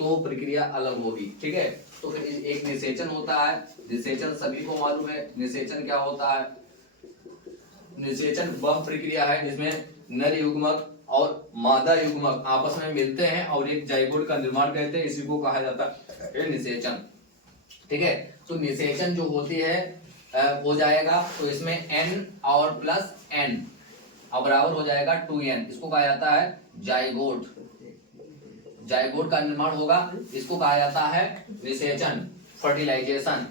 तो प्रक्रिया अलग होगी। ठीक है, तो फिर एक निषेचन होता है। निषेचन सभी को मालूम है, निषेचन क्या होता है। निषेचन वह प्रक्रिया है जिसमें नर युग्मक और मादा युग्मक आपस में मिलते हैं और एक जाइगोट का निर्माण करते हैं, इसी को कहा जाता है निषेचन। ठीक है, तो निषेचन जो होती है हो जाएगा तो इसमें n और प्लस n और बराबर हो जाएगा 2n, इसको कहा जाता है जाइगोट। जाइगोट का निर्माण होगा, इसको कहा जाता है निषेचन, फर्टिलाइजेशन।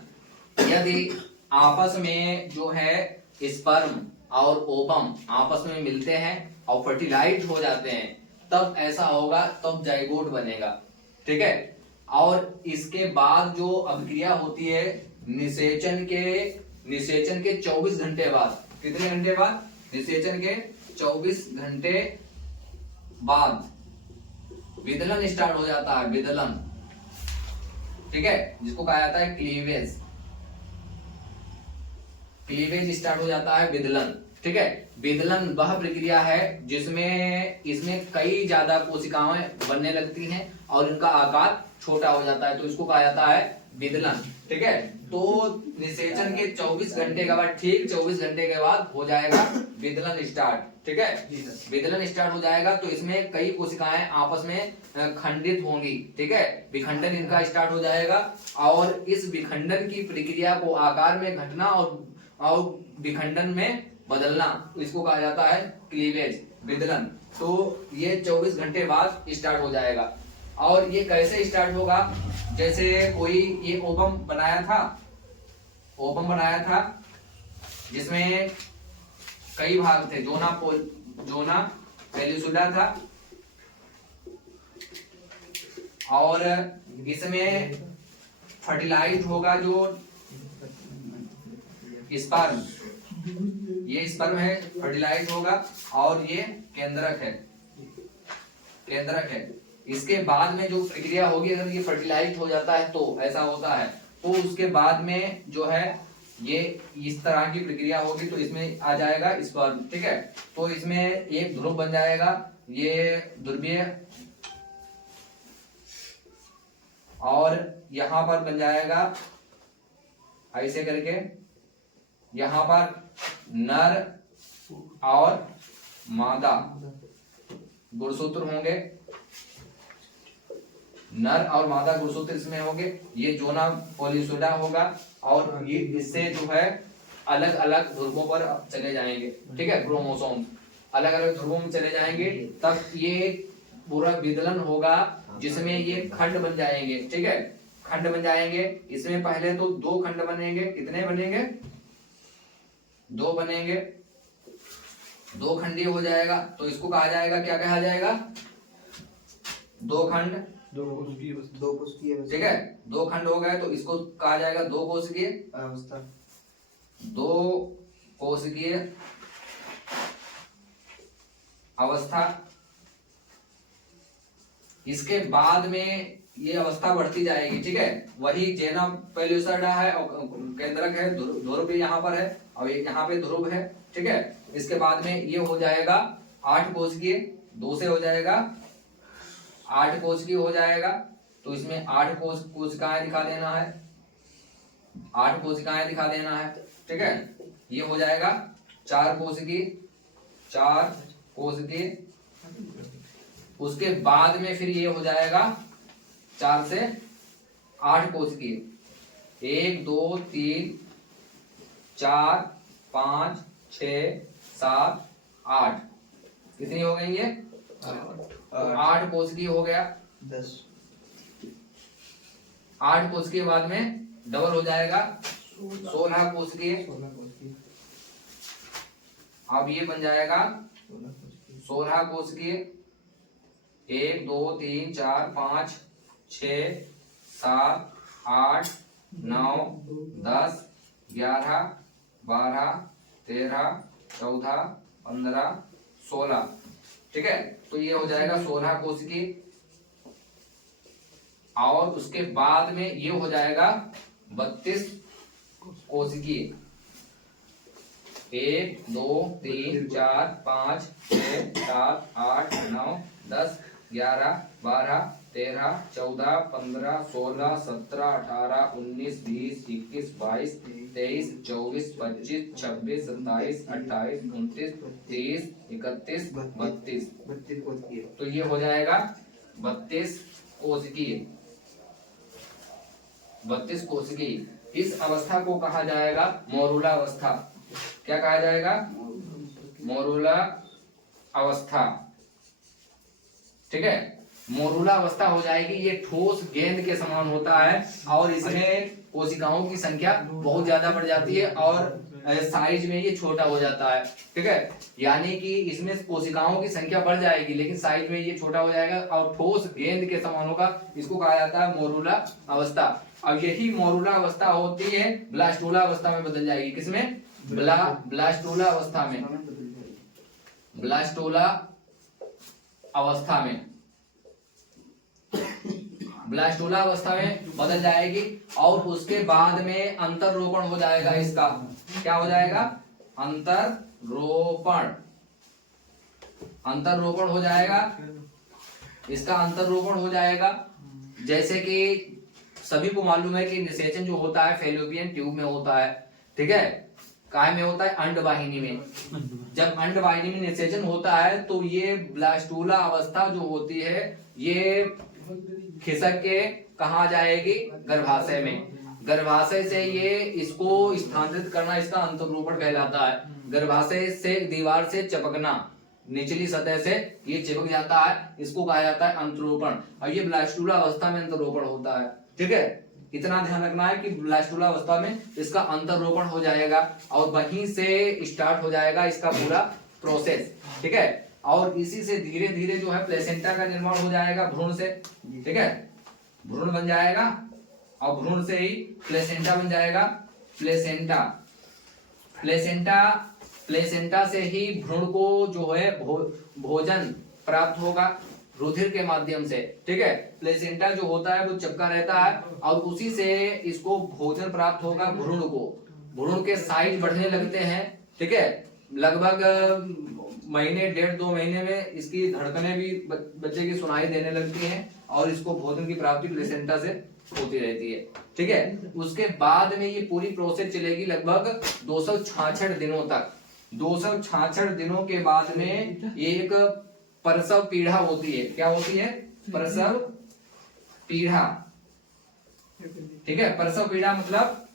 यदि आपस में जो है स्पर्म और ओवम आपस में मिलते हैं और फर्टिलाइज हो जाते हैं, तब ऐसा होगा, तब जाइगोट बनेगा। ठीक है, और इसके बाद जो अभिक्रिया होती है निषेचन के 24 घंटे बाद, कितने घंटे बाद, निषेचन के 24 घंटे बाद विदलन स्टार्ट हो जाता है, विदलन। ठीक है, जिसको कहा जाता है क्लीवेज। क्लीवेज स्टार्ट हो जाता है, विदलन। ठीक है, विदलन वह प्रक्रिया है जिसमें इसमें कई ज्यादा कोशिकाएं बनने लगती हैं और इनका आकार छोटा हो जाता है, तो इसको कहा जाता है विदलन। ठीक है, तो निषेचन के 24 घंटे के बाद, ठीक 24 घंटे के बाद हो जाएगा विदलन स्टार्ट। ठीक है, विदलन स्टार्ट हो जाएगा तो इसमें कई कोशिकाएं आपस में खंडित होंगी। ठीक है, विखंडन इनका स्टार्ट हो जाएगा और इस विखंडन की प्रक्रिया को आकार में घटना और विखंडन में बदलना, इसको कहा जाता है क्लीवेज, विदलन। तो ये 24 घंटे बाद स्टार्ट हो जाएगा। और ये कैसे स्टार्ट होगा, जैसे कोई ये ओवम बनाया था जिसमें कई भाग थे, जोना पेलिसुला था और इसमें फर्टिलाइज होगा जो स्पर्म, ये स्पर्म है, फर्टिलाइज होगा और ये केंद्रक है। इसके बाद में जो प्रक्रिया होगी, अगर ये फर्टिलाइज हो जाता है तो ऐसा होता है, तो उसके बाद में जो है ये इस तरह की प्रक्रिया होगी, तो इसमें आ जाएगा स्पर्म। ठीक है, तो इसमें एक ध्रुव बन जाएगा, ये ध्रुवीय, और यहां पर बन जाएगा ऐसे करके, यहां पर नर और मादा गुणसूत्र होंगे, नर और मादा गुणसूत्र इसमें होंगे। ये जोना पॉलीसुडा होगा और ये इससे जो है अलग अलग ध्रुवों पर चले जाएंगे। ठीक है, क्रोमोसोम अलग अलग ध्रुवों में चले जाएंगे, तब ये पूरा विदलन होगा जिसमें ये खंड बन जाएंगे। ठीक है, खंड बन जाएंगे, इसमें पहले तो 2 खंड बनेंगे। कितने बनेंगे, 2 बनेंगे, 2 खंडी हो जाएगा, तो इसको कहा जाएगा, क्या कहा जाएगा, 2 खंड, 2 कोशिकीय। ठीक है, 2 खंड हो गए तो इसको कहा जाएगा 2 कोशिकीय अवस्था। 2 कोशिकीय अवस्था। इसके बाद में ये अवस्था बढ़ती जाएगी। ठीक है, वही जेना पेलिसुडा है और केंद्रक है, ध्रुव भी यहाँ पर है और यहाँ पे ध्रुव है। ठीक है, इसके बाद में ये हो जाएगा 8 कोशिकीय, 2 से हो जाएगा 8 कोशिकीय हो जाएगा, तो इसमें 8 कोशिकाएं दिखा देना है, 8 कोशिकाएं दिखा देना है। ठीक है, ये हो जाएगा 4 कोशिकीय। उसके बाद में फिर ये हो जाएगा 4 से 8 कोशिकीय, 1 2 3 4 5 6 7 8, कितनी हो गई ये, 8 कोशिकीय हो गया। 10 8 कोशिकीय बाद में डबल हो जाएगा 16 कोशिकीय। अब ये बन जाएगा 16 कोशिकीय, 1 2 3 4 5 6 7 8 9 10 11 12 13 14 15 16। ठीक है, तो ये हो जाएगा 16 कोशिकीय। और उसके बाद में ये हो जाएगा 32 कोशिकीय, 1 2 3 4 5 6 7 8 9 10 11 12 13, 14, 15, 16, 17, 18, 19, 20, 21, 22, 23, 24, 25, 26, 27, 28, 29, 30, 31, 32। 32 कोशिकीय। तो ये हो जाएगा 32 कोशिकीय। 32 कोशिकीय। इस अवस्था को कहा जाएगा मोरूला अवस्था। क्या कहा जाएगा? मोरूला अवस्था। ठीक है, मोरूला अवस्था हो जाएगी। ये ठोस गेंद के समान होता है और इसमें कोशिकाओं की संख्या बहुत ज्यादा बढ़ जाती है और साइज में ये छोटा हो जाता है। ठीक है, यानी कि इसमें कोशिकाओं की संख्या बढ़ जाएगी लेकिन साइज में ये छोटा हो जाएगा और ठोस गेंद के समान होगा। इसको कहा जाता है मोरूला अवस्था। अब यही मोरूला अवस्था होती है ब्लास्टोला अवस्था में बदल जाएगी। किसमें? ब्लास्टोला अवस्था में। ब्लास्टोला अवस्था में, ब्लास्टोला अवस्था में बदल जाएगी और उसके बाद में अंतररोपण हो जाएगा। इसका क्या हो जाएगा? अंतररोपण। अंतररोपण हो जाएगा। इसका अंतररोपण हो जाएगा। जैसे कि सभी को मालूम है कि निषेचन जो होता है फैलोपियन ट्यूब में होता है। ठीक है, काय में होता है? अंडवाहिनी में। जब अंडवाहिनी में निषेचन होता है तो ये ब्लास्टोला अवस्था जो होती है ये खिसक के कहाँ जाएगी? गर्भाशय में। गर्भाशय से ये इसको स्थानांतरित करना इसका अंतरोपण कहलाता है। गर्भाशय से दीवार से चिपकना, निचली सतह से ये चिपक जाता है, इसको कहा जाता है अंतरोपण। और ये ब्लास्टोला अवस्था में अंतरोपण होता है। ठीक है, इतना ध्यान रखना है कि ब्लास्टोला अवस्था में इसका अंतरोपण हो जाएगा और वहीं से स्टार्ट हो जाएगा इसका पूरा प्रोसेस। ठीक है, और इसी से धीरे धीरे जो है प्लेसेंटा का निर्माण हो जाएगा भ्रूण से। ठीक है, भ्रूण बन जाएगा और भ्रूण से ही प्लेसेंटा बन जाएगा। प्लेसेंटा, प्लेसेंटा, प्लेसेंटा से ही भ्रूण को जो है भोजन प्राप्त होगा रुधिर के माध्यम से। ठीक है, प्लेसेंटा जो होता है वो चिपका रहता है और उसी से इसको भोजन प्राप्त होगा भ्रूण को। भ्रूण के साइज बढ़ने लगते हैं। ठीक है, लगभग महीने, 1.5-2 महीने में इसकी धड़कनें भी बच्चे की सुनाई देने लगती हैं और इसको भोजन की प्राप्ति प्लेसेंटा से होती रहती है। ठीक है, उसके बाद में ये पूरी प्रोसेस चलेगी लगभग 266 दिनों तक। 266 दिनों के बाद में एक प्रसव पीढ़ा होती है। क्या होती है? प्रसव पीढ़ा। ठीक है, प्रसव पीढ़ा मतलब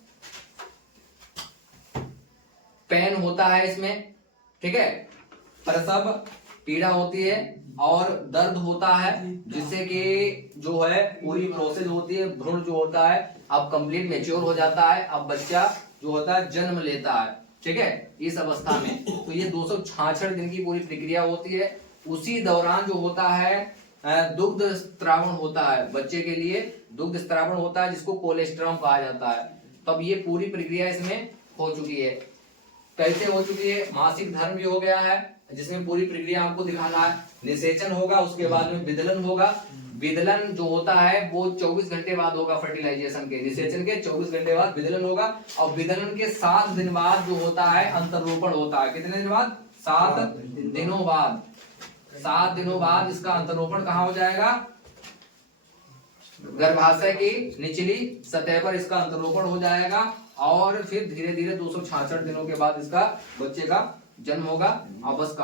पेन होता है इसमें। ठीक है, प्रसव पीड़ा होती है और दर्द होता है जिससे कि जो है पूरी प्रोसेस होती है। भ्रूण जो होता है अब कंप्लीट मैच्योर हो जाता है। अब बच्चा जो होता है जन्म लेता है। ठीक है, इस अवस्था में तो ये 266 दिन की पूरी प्रक्रिया होती है। उसी दौरान जो होता है दुग्ध स्त्रावण होता है। बच्चे के लिए दुग्ध स्त्रावण होता है जिसको कोलेस्ट्रम कहा जाता है। तब ये पूरी प्रक्रिया इसमें हो चुकी है। कैसे हो चुकी है? मासिक धर्म भी हो गया है जिसमें पूरी प्रक्रिया आपको दिखाना है। निषेचन होगा, उसके बाद में विदलन होगा। विदलन जो होता है वो 24 घंटे बाद होगा फर्टिलाइजेशन के। निषेचन के 24 घंटे बाद विदलन होगा और विदलन के 7 दिन बाद जो होता है अंतरोपण होता है। कितने दिन बाद? 7 दिनों बाद। 7 दिनों बाद इसका अंतरोपण कहाँ हो जाएगा? गर्भाशय की निचली सतह पर इसका अंतरोपण हो जाएगा और फिर धीरे धीरे 266 दिनों के बाद इसका बच्चे का जन्म होगा। और बस